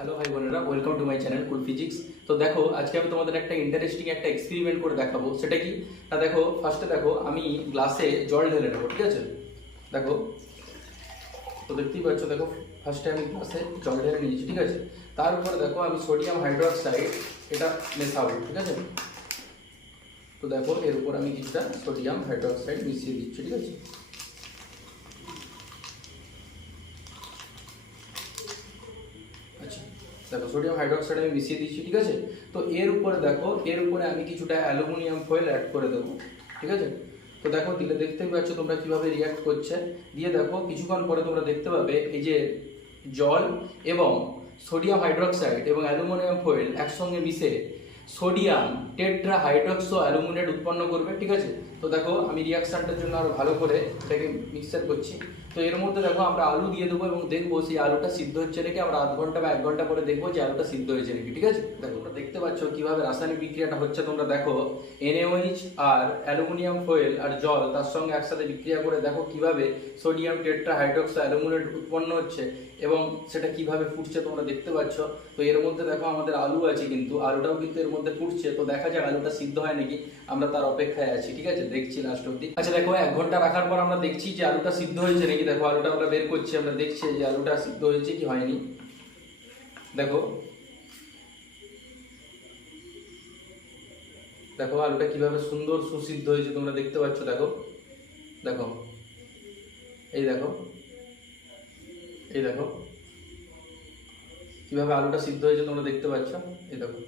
Hello ভাই বোনেরা welcome to my channel Cool Physics তো দেখো, আজকে আমি তোমাদের একটা ইন্টারেস্টিং একটা এক্সপেরিমেন্ট করে দেখাবো। সেটা কি? না দেখো ফার্স্টে দেখো, আমি গ্লাসে জল ঢেলে নেব, ঠিক আছে? দেখো, তো দেখতেই পাচ্ছ, দেখো ফার্স্টে আমি গ্লাসে জল ঢেলে নিয়েছি, ঠিক আছে? তার উপরে দেখো, আমি সোডিয়াম হাইড্রোক্সাইড এটা মেশাবো, ঠিক আছে? তো দেখো, এর উপর আমি কিছুটা সোডিয়াম হাইড্রোক্সাইড মিশিয়ে দিচ্ছি, ঠিক আছে আচ্ছা দেখো সোডিয়াম হাইড্রোক্সাইড আমি মিশিয়ে দিচ্ছি ঠিক আছে? তো এর উপরে দেখো, এর উপরে আমি কিছুটা অ্যালুমিনিয়াম ফয়েল অ্যাড করে দেবো, ঠিক আছে? তো দেখো, দিলে দেখতে পাচ্ছ তোমরা কীভাবে রিয়াক্ট করছে। দিয়ে দেখো, কিছুক্ষণ পরে তোমরা দেখতে পাবে, এই যে জল এবং সোডিয়াম হাইড্রক্সাইড এবং অ্যালুমিনিয়াম ফয়েল একসঙ্গে মিশে সোডিয়াম টেট্রা হাইড্রক্সো অ্যালুমিনেট উৎপন্ন করবে, ঠিক আছে? তো দেখো, আমি রিয়াকশনটার জন্য আরও ভালো করে এটাকে মিক্সার করছি। তো এর মধ্যে দেখো, আমরা আলু দিয়ে দেবো এবং দেখব সেই আলুটা সিদ্ধ হচ্ছে নাকি। আমরা আধ ঘণ্টা বা এক ঘণ্টা পরে দেখব যে আলুটা সিদ্ধ হয়েছে নাকি, ঠিক আছে? দেখো, তোমরা দেখতে পাচ্ছ কীভাবে রাসায়নিক বিক্রিয়াটা হচ্ছে। তোমরা দেখো এনএওএইচ আর অ্যালুমিনিয়াম ফয়েল আর জল তার সঙ্গে একসাথে বিক্রিয়া করে দেখো কীভাবে সোডিয়াম টেট্রা হাইড্রক্সা অ্যালুমিনেট উৎপন্ন হচ্ছে এবং সেটা কীভাবে ফুটছে তোমরা দেখতে পাচ্ছ। তো এর মধ্যে দেখো, আমাদের আলু আছে কিন্তু, আলুটাও কিন্তু এর মধ্যে ফুটছে, তো দেখা যাক আলুটা সিদ্ধ হয় নাকি, আমরা তার অপেক্ষায় আছি, ঠিক আছে? দেখছি লাস্ট অব্দি আচ্ছা দেখো, এক ঘণ্টা রাখার পর আমরা দেখছি যে আলুটা সিদ্ধ হয়েছে নাকি? দেখো, আলুটা আমরা বের করছি, আমরা দেখছি যে আলুটা সিদ্ধ হয়েছে কি হয়নি। দেখো। দেখো, আলুটা কীভাবে সুন্দর সুসিদ্ধ হয়েছে, তোমরা দেখতে পাচ্ছ, দেখো। দেখো। এই দেখো। এই দেখো। কীভাবে আলুটা সিদ্ধ হয়েছে, তোমরা দেখতে পাচ্ছ? এই দেখো।